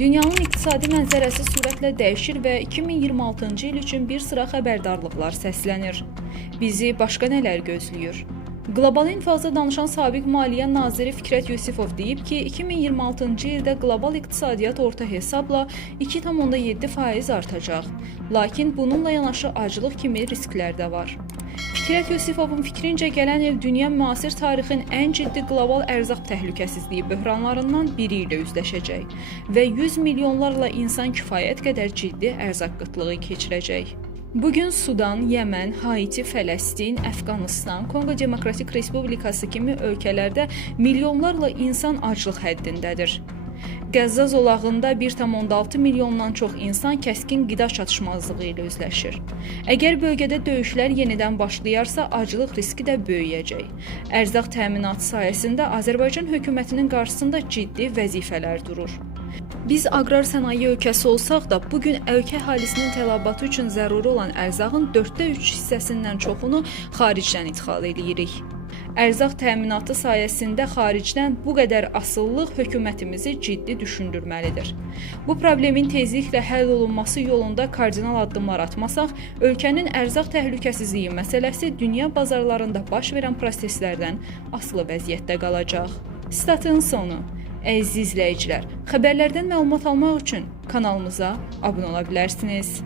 Dünyanın iqtisadi mənzərəsi sürətlə dəyişir və 2026-cı il üçün bir sıra xəbərdarlıqlar səslənir. Bizi başqa nələr gözləyir? Qlobal infazda danışan sabiq Maliyyə naziri Fikrət Yusifov deyib ki, 2026-cı ildə qlobal iqtisadiyyat orta hesabla 2,7% artacaq. Lakin bununla yanaşı aclıq kimi risklər də var. Fikrət Yusifovun fikrincə gələn il dünya müasir tarixin ən ciddi qlobal ərzaq təhlükəsizliyi böhranlarından biri ilə üzləşəcək və 100 milyonlarla insan kifayət qədər ciddi ərzaq qıtlığı keçirəcək. Bugün Sudan, Yəmən, Haiti, Fələstin, Əfqanıstan, Kongo Demokratik Respublikası kimi ölkələrdə milyonlarla insan aclıq həddindədir. Qəzza zolağında 1,6 milyondan çox insan kəskin qida çatışmazlığı ilə üzləşir. Əgər bölgədə döyüşlər yenidən başlayarsa, aclıq riski də böyüyəcək. Ərzaq təminatı sayəsində Azərbaycan hökumətinin qarşısında ciddi vəzifələr durur. Biz aqrar sənaye ölkəsi olsaq da, bugün ölkə əhalisinin tələbatı üçün zəruri olan ərzağın 3/4 hissəsindən çoxunu xaricdən ixal edirik. Ərzaq təminatı sayəsində xaricdən bu qədər asıllıq hökumətimizi ciddi düşündürməlidir. Bu problemin tezliklə həll olunması yolunda kardinal addımlar atmasaq, ölkənin ərzaq təhlükəsizliyi məsələsi dünya bazarlarında baş verən proseslərdən asılı vəziyyətdə qalacaq. Statın sonu. Əziz izləyicilər, xəbərlərdən məlumat almaq üçün kanalımıza abunə ola bilərsiniz.